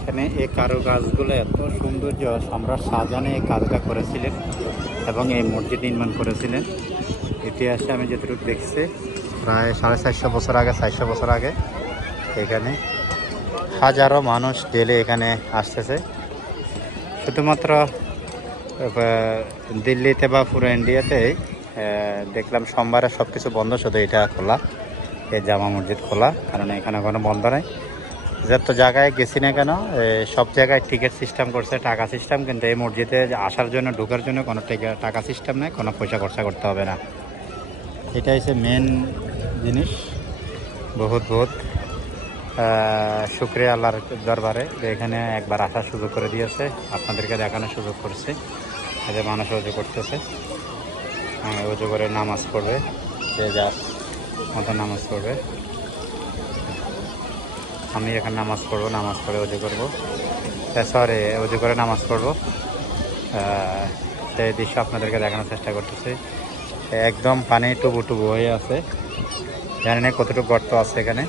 এখানে এই কারও কারুকাজগুলো এত সৌন্দর্য, সম্রাট শাহজাহান এই কাজটা করেছিলেন এবং এই মসজিদ নির্মাণ করেছিলেন। ইতিহাসে আমি যেটুকু দেখছি, প্রায় সাড়ে চারশো বছর আগে, চারশো বছর আগে এখানে হাজারো মানুষ ডেলে এখানে আসতেছে। শুধুমাত্র দিল্লিতে বা পুরো ইন্ডিয়াতে দেখলাম সোমবারে সব কিছু বন্ধ, শুধু এটা খোলা। এই জামা মসজিদ খোলা, কারণ এখানে কোনো বন্ধ নেই। যত জায়গায় গেছি না কেন সব জায়গায় টিকিট সিস্টেম করছে, টাকা সিস্টেম কিন্তু এই মসজিদে আসার জন্য, ঢোকার জন্য কোনো টাকা সিস্টেম নেই, কোনো পয়সা খরচা করতে হবে না। এটা হচ্ছে মেন জিনিস। বহুত বহুত। শুক্রিয়া আল্লাহর দরবারে যে এখানে একবার আসার সুযোগ করে দিয়েছে, আপনাদেরকে দেখানোর সুযোগ করছে। এদের মানুষ অজু করতেছে অজু করে নামাজ পড়বে, যে যার মতো নামাজ পড়বে। আমি এখানে নামাজ পড়ব, নামাজ পড়ে অজু করব। সরি অজু করে নামাজ পড়ব। সেই দৃশ্য আপনাদেরকে দেখানোর চেষ্টা করতেছি। একদম পানি টুবু টুবু হয়ে আছে। জানি না কতটুকু গর্ত আছে এখানে।